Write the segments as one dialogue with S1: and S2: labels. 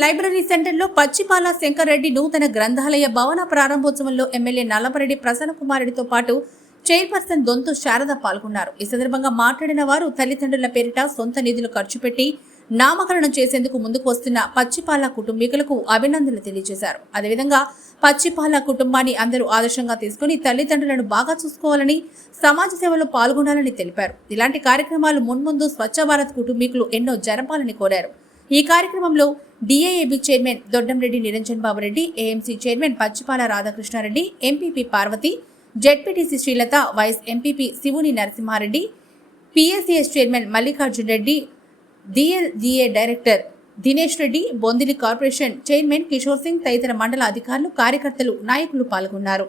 S1: Library సెంటర్లో పచ్చిపాల శంకర్రెడ్డి నూతన గ్రంథాలయ భవన ప్రారంభోత్సవంలో ఎమ్మెల్యే నల్లపరెడ్డి ప్రసన్న కుమారుడితో పాటు చైర్పర్సన్ దొంతు శారద పాల్గొన్నారు. ఈ సందర్భంగా మాట్లాడిన వారు తల్లిదండ్రుల పేరిట సొంత నిధులు ఖర్చు పెట్టి నామకరణం చేసేందుకు ముందుకు వస్తున్న పచ్చిపాల కుటుంబీకులకు అభినందనలు తెలియజేశారు. అదేవిధంగా పచ్చిపాల కుటుంబాన్ని అందరూ ఆదర్శంగా తీసుకుని తల్లిదండ్రులను బాగా చూసుకోవాలని సమాజ సేవలో పాల్గొనాలని తెలిపారు. ఇలాంటి కార్యక్రమాలు మున్ముందు స్వచ్ఛ భారత్ కుటుంబీకులు ఎన్నో జరపాలని కోరారు. ఈ కార్యక్రమంలో DAAB chairman Doddam Reddy Niranjan Babu Reddy AMC chairman Pachipala Radhakrishna Reddy MPP Parvathi ZPTC Srilatha vice MPP Shivuni Narasimha Reddy PSCS chairman Mallikarjun Reddy DLGA director Dinesh Reddy Bondili corporation chairman Kishore Singh తదితర మండల అధికారులు కార్యకర్తలు నాయకులు పాల్గొన్నారు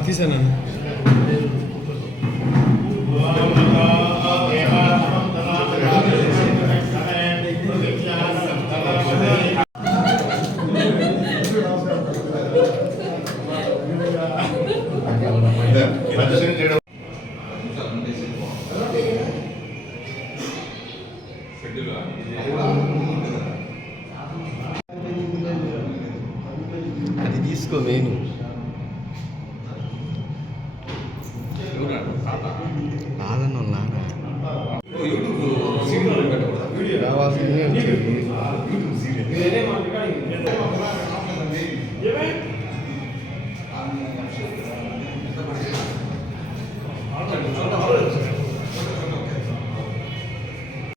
S2: తీసాను అది తీసుకో నేను.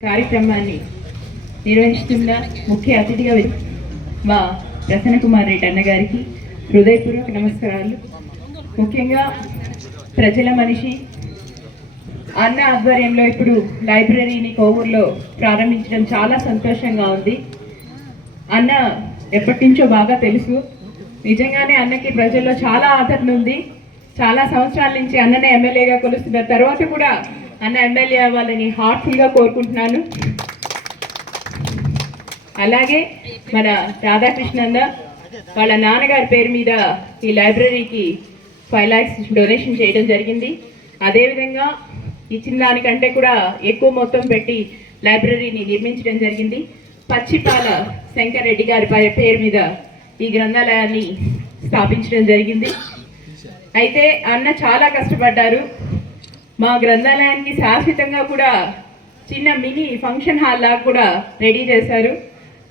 S3: కార్యక్రమాన్ని నిర్వహిస్తున్న ముఖ్య అతిథిగా మా ప్రసన్న కుమార్ రెడ్డి అన్నగారికి హృదయపూర్వక నమస్కారాలు. ముఖ్యంగా ప్రజల మనిషి అన్న ఆధ్వర్యంలో ఇప్పుడు లైబ్రరీని కోవూరులో ప్రారంభించడం చాలా సంతోషంగా ఉంది. అన్న ఎప్పటి నుంచో బాగా తెలుసు. నిజంగానే అన్నకి ప్రజల్లో చాలా ఆదరణ ఉంది. చాలా సంవత్సరాల నుంచి అన్ననే ఎమ్మెల్యేగా కొలుస్తున్న తర్వాత కూడా అన్న ఎమ్మెల్యే అవ్వాలని హార్ట్ఫుల్గా కోరుకుంటున్నాను. అలాగే మన రాధాకృష్ణ అన్న వాళ్ళ నాన్నగారి పేరు మీద ఈ లైబ్రరీకి ఫైవ్ ల్యాక్స్ డొనేషన్ చేయడం జరిగింది. అదేవిధంగా ఇచ్చిన దానికంటే కూడా ఎక్కువ మొత్తం పెట్టి లైబ్రరీని నిర్మించడం జరిగింది. పచ్చిపాల శంకరెడ్డి గారి పే- పేరు మీద ఈ గ్రంథాలయాన్ని స్థాపించడం జరిగింది. అయితే అన్న చాలా కష్టపడ్డారు. మా గ్రంథాలయానికి శాశ్వతంగా కూడా చిన్న మినీ ఫంక్షన్ హాల్ లాగా కూడా రెడీ చేశారు.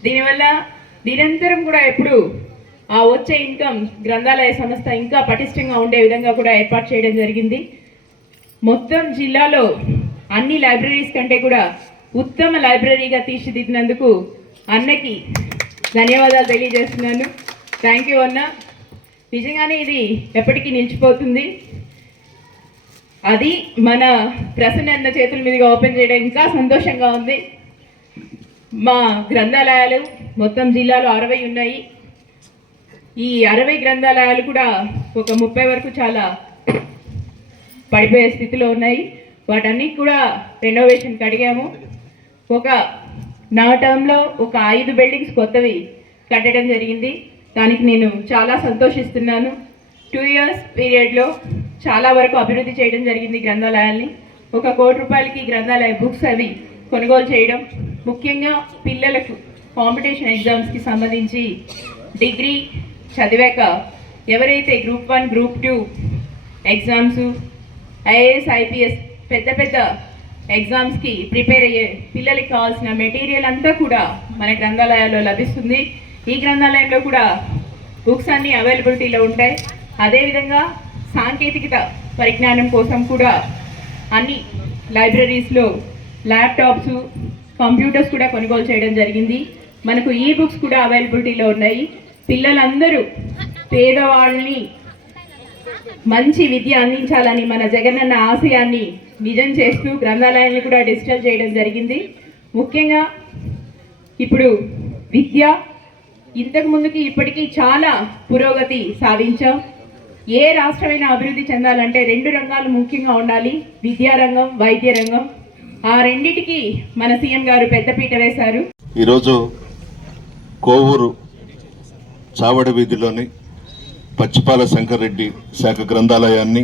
S3: దీనివల్ల నిరంతరం కూడా ఎప్పుడు ఆ వచ్చే ఇన్కమ్ గ్రంథాలయ సంస్థ ఇంకా పటిష్టంగా ఉండే విధంగా కూడా ఏర్పాటు చేయడం జరిగింది. మొత్తం జిల్లాలో అన్ని లైబ్రరీస్ కంటే కూడా ఉత్తమ లైబ్రరీగా తీర్చిదిద్దినందుకు అన్నకి ధన్యవాదాలు తెలియజేస్తున్నాను. థ్యాంక్ యూ అన్న. నిజంగానే ఇది ఎప్పటికీ నిలిచిపోతుంది. అది మన ప్రసన్న అన్న చేతుల మీదుగా ఓపెన్ చేయడం ఇంకా సంతోషంగా ఉంది. మా గ్రంథాలయాలు మొత్తం జిల్లాలో అరవై ఉన్నాయి. ఈ అరవై గ్రంథాలయాలు కూడా ఒక ముప్పై వరకు చాలా పడిపోయే స్థితిలో ఉన్నాయి. వాటన్నిటి కూడా రెనోవేషన్కి అడిగాము. ఒక నా టర్మ్లో ఒక ఐదు బిల్డింగ్స్ కొత్తవి కట్టడం జరిగింది. దానికి నేను చాలా సంతోషిస్తున్నాను. టూ ఇయర్స్ పీరియడ్లో చాలా వరకు అభివృద్ధి చేయడం జరిగింది గ్రంథాలయాల్ని. ఒక కోటి రూపాయలకి గ్రంథాలయ బుక్స్ అవి కొనుగోలు చేయడం. ముఖ్యంగా పిల్లలకు కాంపిటీషన్ ఎగ్జామ్స్కి సంబంధించి డిగ్రీ చదివాక ఎవరైతే group one group two exams IAS IPS పెద్ద పెద్ద ఎగ్జామ్స్కి ప్రిపేర్ అయ్యే పిల్లలకి కావాల్సిన మెటీరియల్ అంతా కూడా మన గ్రంథాలయాల్లో లభిస్తుంది. ఈ గ్రంథాలయంలో కూడా బుక్స్ అన్నీ అవైలబిలిటీలో ఉంటాయి. అదేవిధంగా సాంకేతికత పరిజ్ఞానం కోసం కూడా అన్ని లైబ్రరీస్లో ల్యాప్టాప్స్ కంప్యూటర్స్ కూడా కొనుగోలు చేయడం జరిగింది. మనకు ఈ బుక్స్ కూడా అవైలబిలిటీలో ఉన్నాయి. పిల్లలందరూ పేదవాళ్ళని మంచి విద్య అందించాలని మన జగనన్న ఆశయాన్ని నిజం చేస్తూ గ్రంథాలయాన్ని కూడా డిజిటల్ చేయడం జరిగింది. ముఖ్యంగా ఇప్పుడు విద్య ఇంతకు ముందుకి ఇప్పటికీ చాలా పురోగతి సాధించాం. ఏ రాష్ట్రమైనా అభివృద్ధి చెందాలంటే రెండు రంగాలు ముఖ్యంగా ఉండాలి. విద్యారంగం వైద్య రంగం ఆ రెండిటికి మన సీఎం గారు పెద్దపీట వేశారు.
S4: ఈరోజు కోవూరు చావడి వీధిలోని పచ్చిపాల శంకర్రెడ్డి శాఖ గ్రంథాలయాన్ని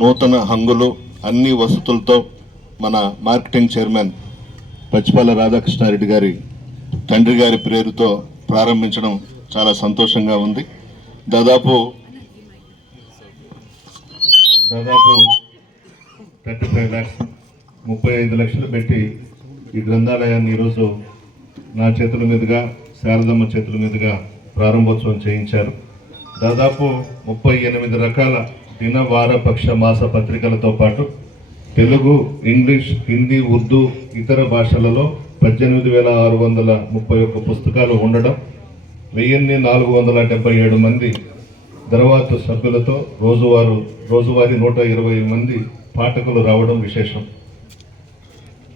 S4: నూతన హంగులు అన్ని వసతులతో మన మార్కెటింగ్ చైర్మన్ పచ్చిపాల రాధాకృష్ణారెడ్డి గారి తండ్రి గారి పేరుతో ప్రారంభించడం చాలా సంతోషంగా ఉంది. దాదాపు దాదాపు థర్టీ ఫైవ్ ల్యాక్స్ ముప్పై ఐదు లక్షలు పెట్టి ఈ గ్రంథాలయాన్ని ఈరోజు నా చేతుల మీదుగా శారదమ్మ చేతుల మీదుగా ప్రారంభోత్సవం చేయించారు. దాదాపు ముప్పై ఎనిమిది రకాల దిన వార పక్ష మాస పత్రికలతో పాటు తెలుగు ఇంగ్లీష్ హిందీ ఉర్దూ ఇతర భాషలలో పద్దెనిమిది వేల ఆరు వందల ముప్పై ఒక్క పుస్తకాలు ఉండడం వెయ్యిన్ని నాలుగు వందల డెబ్బై ఏడు మంది దర్వాతు సభ్యులతో రోజువారు రోజువారీ నూట ఇరవై మంది పాఠకులు రావడం విశేషం.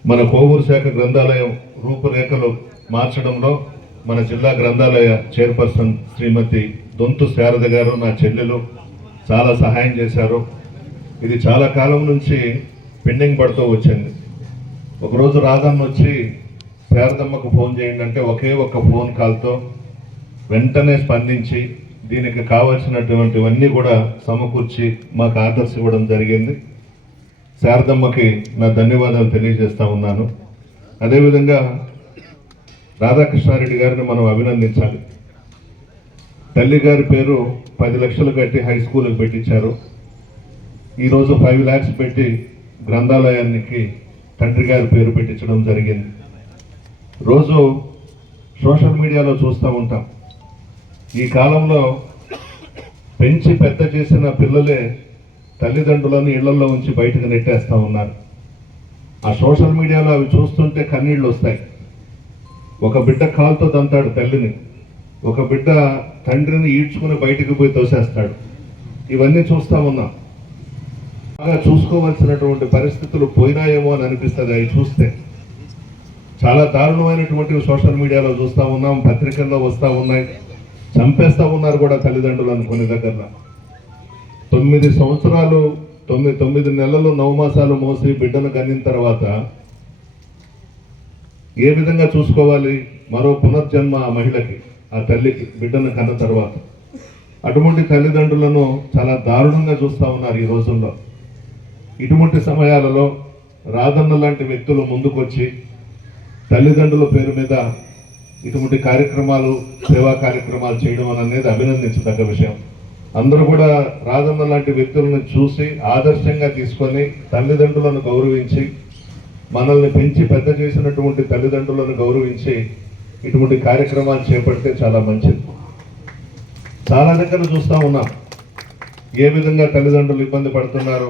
S4: మన కోవూరు శాఖ గ్రంథాలయం రూపురేఖలు మార్చడంలో మన జిల్లా గ్రంథాలయ చైర్పర్సన్ శ్రీమతి దొంతు శారద గారు నా చెల్లెలు. చాలా సహాయం చేశారు. ఇది చాలా కాలం నుంచి పెండింగ్ పడుతూ వచ్చింది. ఒకరోజు రాధమ్మ వచ్చి శారదమ్మకు ఫోన్ చేయండి అంటే ఒకే ఒక్క ఫోన్ కాల్తో వెంటనే స్పందించి దీనికి కావాల్సినటువంటివన్నీ కూడా సమకూర్చి మాకు ఆదర్శ ఇవ్వడం జరిగింది. శారదమ్మకి నా ధన్యవాదాలు తెలియజేస్తా ఉన్నాను. అదేవిధంగా రాధాకృష్ణారెడ్డి గారిని మనం అభినందించాలి. తల్లి గారి పేరు పది లక్షలు కట్టి హై స్కూల్కి పెట్టించారు. ఈరోజు ఫైవ్ ల్యాక్స్ పెట్టి గ్రంథాలయానికి తండ్రి గారి పేరు పెట్టించడం జరిగింది. రోజు సోషల్ మీడియాలో చూస్తూ ఉంటాం. ఈ కాలంలో పెంచి పెద్ద చేసిన పిల్లలే తల్లిదండ్రులను ఇళ్ళలో ఉంచి బయటకు నెట్టేస్తూ ఉన్నారు. ఆ సోషల్ మీడియాలో అవి చూస్తుంటే కన్నీళ్ళు వస్తాయి. ఒక బిడ్డ కాలుతో దంతాడు తల్లిని. ఒక బిడ్డ తండ్రిని ఈడ్చుకుని బయటకు పోయి తోసేస్తాడు. ఇవన్నీ చూస్తూ ఉన్నాం. బాగా చూసుకోవాల్సినటువంటి పరిస్థితులు పోయినాయేమో అని అనిపిస్తుంది. అవి చూస్తే చాలా దారుణమైనటువంటి సోషల్ మీడియాలో చూస్తూ ఉన్నాం పత్రికల్లో వస్తూ ఉన్నాయి. చంపేస్తూ ఉన్నారు కూడా తల్లిదండ్రులను కొన్ని దగ్గర తొమ్మిది సంవత్సరాలు తొమ్మిది తొమ్మిది నెలలు నవమాసాలు మోసి బిడ్డను కనిన తర్వాత ఏ విధంగా చూసుకోవాలి? మరో పునర్జన్మ ఆ మహిళకి ఆ తల్లికి బిడ్డను కన్న తర్వాత. అటువంటి తల్లిదండ్రులను చాలా దారుణంగా చూస్తూ ఉన్నారు ఈ రోజుల్లో. ఇటువంటి సమయాలలో రాధన్న లాంటి వ్యక్తులు ముందుకొచ్చి తల్లిదండ్రుల పేరు మీద ఇటువంటి కార్యక్రమాలు సేవా కార్యక్రమాలు చేయడం అనేది అభినందించదగ్గ విషయం. అందరూ కూడా రాజన్న లాంటి వ్యక్తులను చూసి ఆదర్శంగా తీసుకొని తల్లిదండ్రులను గౌరవించి మనల్ని పెంచి పెద్ద చేసినటువంటి తల్లిదండ్రులను గౌరవించి ఇటువంటి కార్యక్రమాలు చేపడితే చాలా మంచిది. చాలా దగ్గర చూస్తూ ఉన్నాం ఏ విధంగా తల్లిదండ్రులు ఇబ్బంది పడుతున్నారు.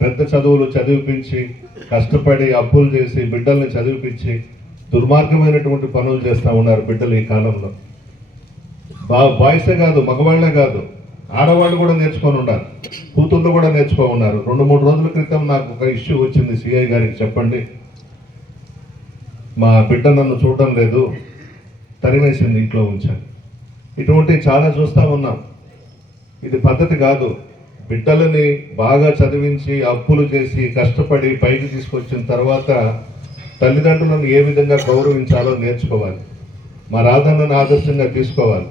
S4: పెద్ద చదువులు చదివిపించి కష్టపడి అప్పులు చేసి బిడ్డల్ని చదివిపించి దుర్మార్గమైనటువంటి పనులు చేస్తూ ఉన్నారు బిడ్డలు ఈ కాలంలో. బా బాయ్సే కాదు మగవాళ్ళే కాదు. ఆడవాళ్ళు కూడా నేర్చుకొని ఉన్నారు కూతుళ్ళు కూడా నేర్చుకో ఉన్నారు. రెండు మూడు రోజుల క్రితం నాకు ఒక ఇష్యూ వచ్చింది సిఐ గారికి చెప్పండి. మా బిడ్డ నన్ను చూడడం లేదు. తరిమేసింది ఇంట్లో ఉంచాను. ఇటువంటి చాలా చూస్తూ ఉన్నాం. ఇది పద్ధతి కాదు. బిడ్డలని బాగా చదివించి అప్పులు చేసి కష్టపడి పైకి తీసుకొచ్చిన తర్వాత తల్లిదండ్రులను ఏ విధంగా గౌరవించాలో నేర్చుకోవాలి. మా రాధన్నను ఆదర్శంగా తీసుకోవాలి.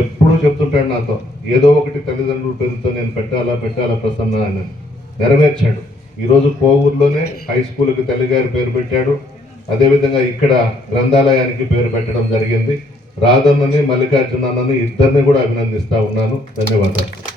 S4: ఎప్పుడూ చెప్తుంటాడు నాతో ఏదో ఒకటి తల్లిదండ్రులు పేరుతో నేను పెట్టాలా పెట్టాలా ప్రసన్న అని నెరవేర్చాడు. ఈరోజు కోవూరులోనే హై స్కూల్కి తల్లిగారి పేరు పెట్టాడు. అదేవిధంగా ఇక్కడ గ్రంథాలయానికి పేరు పెట్టడం జరిగింది. రాధన్నని మల్లికార్జునన్నని ఇద్దరిని కూడా అభినందిస్తూ ఉన్నాను. ధన్యవాదాలు.